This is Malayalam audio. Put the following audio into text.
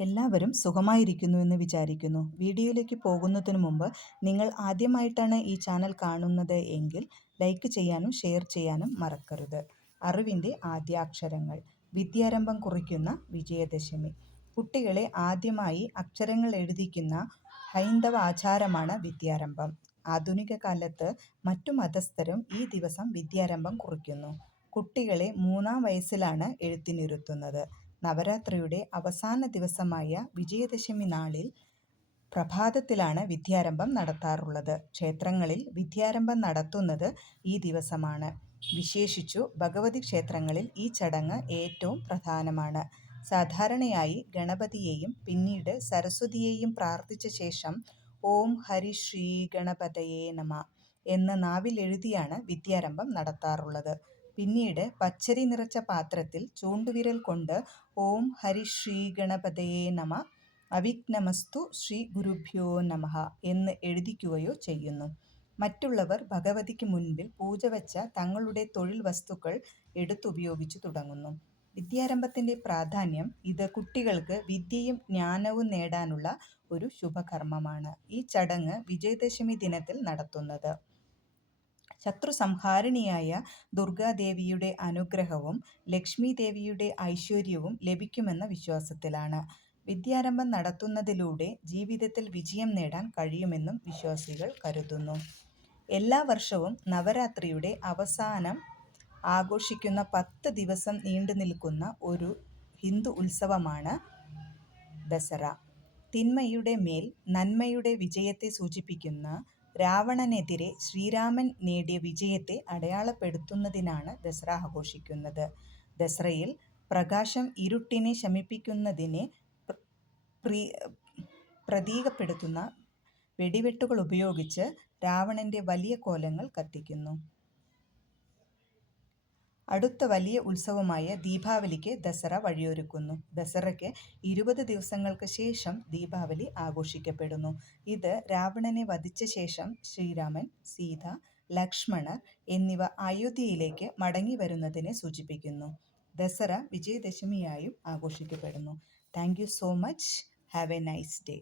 എല്ലാവരും സുഖമായിരിക്കുന്നു എന്ന് വിചാരിക്കുന്നു. വീഡിയോയിലേക്ക് പോകുന്നതിന് മുമ്പ് നിങ്ങൾ ആദ്യമായിട്ടാണ് ഈ ചാനൽ കാണുന്നത് എങ്കിൽ ലൈക്ക് ചെയ്യാനും ഷെയർ ചെയ്യാനും മറക്കരുത്. അറിവിൻ്റെ ആദ്യാക്ഷരങ്ങൾ. വിദ്യാരംഭം കുറിക്കുന്ന വിജയദശമി. കുട്ടികളെ ആദ്യമായി അക്ഷരങ്ങൾ എഴുതിക്കുന്ന ഹൈന്ദവ ആചാരമാണ് വിദ്യാരംഭം. ആധുനിക കാലത്ത് മറ്റു മതസ്ഥരും ഈ ദിവസം വിദ്യാരംഭം കുറിക്കുന്നു. കുട്ടികളെ 3-ാം വയസ്സിലാണ് എഴുത്തിനിരുത്തുന്നത്. നവരാത്രിയുടെ അവസാന ദിവസമായ വിജയദശമി നാളിൽ പ്രഭാതത്തിലാണ് വിദ്യാരംഭം നടത്താറുള്ളത്. ക്ഷേത്രങ്ങളിൽ വിദ്യാരംഭം നടത്തുന്നത് ഈ ദിവസമാണ്. വിശേഷിച്ചു ഭഗവതി ക്ഷേത്രങ്ങളിൽ ഈ ചടങ്ങ് ഏറ്റവും പ്രധാനമാണ്. സാധാരണയായി ഗണപതിയെയും പിന്നീട് സരസ്വതിയെയും പ്രാർത്ഥിച്ച ശേഷം ഓം ഹരി ശ്രീ ഗണപതയേ നമ എന്ന് നാവിലെഴുതിയാണ് വിദ്യാരംഭം നടത്താറുള്ളത്. പിന്നീട് പച്ചരി നിറച്ച പാത്രത്തിൽ ചൂണ്ടുവിരൽ കൊണ്ട് ഓം ഹരി ശ്രീ ഗണപതയേ നമ അവിഘ്നമസ്തു ശ്രീ ഗുരുഭ്യോ നമഃ എന്ന് എഴുതിക്കുകയോ ചെയ്യുന്നു. മറ്റുള്ളവർ ഭഗവതിക്ക് മുൻപിൽ പൂജ വച്ച തങ്ങളുടെ തൊഴിൽ വസ്തുക്കൾ എടുത്തുപയോഗിച്ചു തുടങ്ങുന്നു. വിദ്യാരംഭത്തിൻ്റെ പ്രാധാന്യം. ഇത് കുട്ടികൾക്ക് വിദ്യയും ജ്ഞാനവും നേടാനുള്ള ഒരു ശുഭകർമ്മമാണ്. ഈ ചടങ്ങ് വിജയദശമി ദിനത്തിൽ നടത്തുന്നത് ശത്രു സംഹാരിണിയായ ദുർഗാദേവിയുടെ അനുഗ്രഹവും ലക്ഷ്മി ദേവിയുടെ ഐശ്വര്യവും ലഭിക്കുമെന്ന വിശ്വാസത്തിലാണ്. വിദ്യാരംഭം നടത്തുന്നതിലൂടെ ജീവിതത്തിൽ വിജയം നേടാൻ കഴിയുമെന്നും വിശ്വാസികൾ കരുതുന്നു. എല്ലാ വർഷവും നവരാത്രിയുടെ അവസാനം ആഘോഷിക്കുന്ന 10 ദിവസം നീണ്ടു നിൽക്കുന്ന ഒരു ഹിന്ദു ഉത്സവമാണ് ദസറ. തിന്മയുടെ മേൽ നന്മയുടെ വിജയത്തെ സൂചിപ്പിക്കുന്ന രാവണനെതിരെ ശ്രീരാമൻ നേടിയ വിജയത്തെ അടയാളപ്പെടുത്തുന്നതിനാണ് ദസറ ആഘോഷിക്കുന്നത്. ദസറയിൽ പ്രകാശം ഇരുട്ടിനെ ശമിപ്പിക്കുന്നതിനെ പ്രതീകപ്പെടുത്തുന്ന വെടിവെട്ടുകൾ ഉപയോഗിച്ച് രാവണന്റെ വലിയ കോലങ്ങൾ കത്തിക്കുന്നു. അടുത്ത വലിയ ഉത്സവമായ ദീപാവലിക്ക് ദസറ വഴിയൊരുക്കുന്നു. ദസറയ്ക്ക് 20 ദിവസങ്ങൾക്ക് ശേഷം ദീപാവലി ആഘോഷിക്കപ്പെടുന്നു. ഇത് രാവണനെ വധിച്ച ശേഷം ശ്രീരാമൻ, സീത, ലക്ഷ്മണർ എന്നിവ അയോധ്യയിലേക്ക് മടങ്ങി വരുന്നതിനെ സൂചിപ്പിക്കുന്നു. ദസറ വിജയദശമിയായും ആഘോഷിക്കപ്പെടുന്നു. Thank you so much. Have a nice day.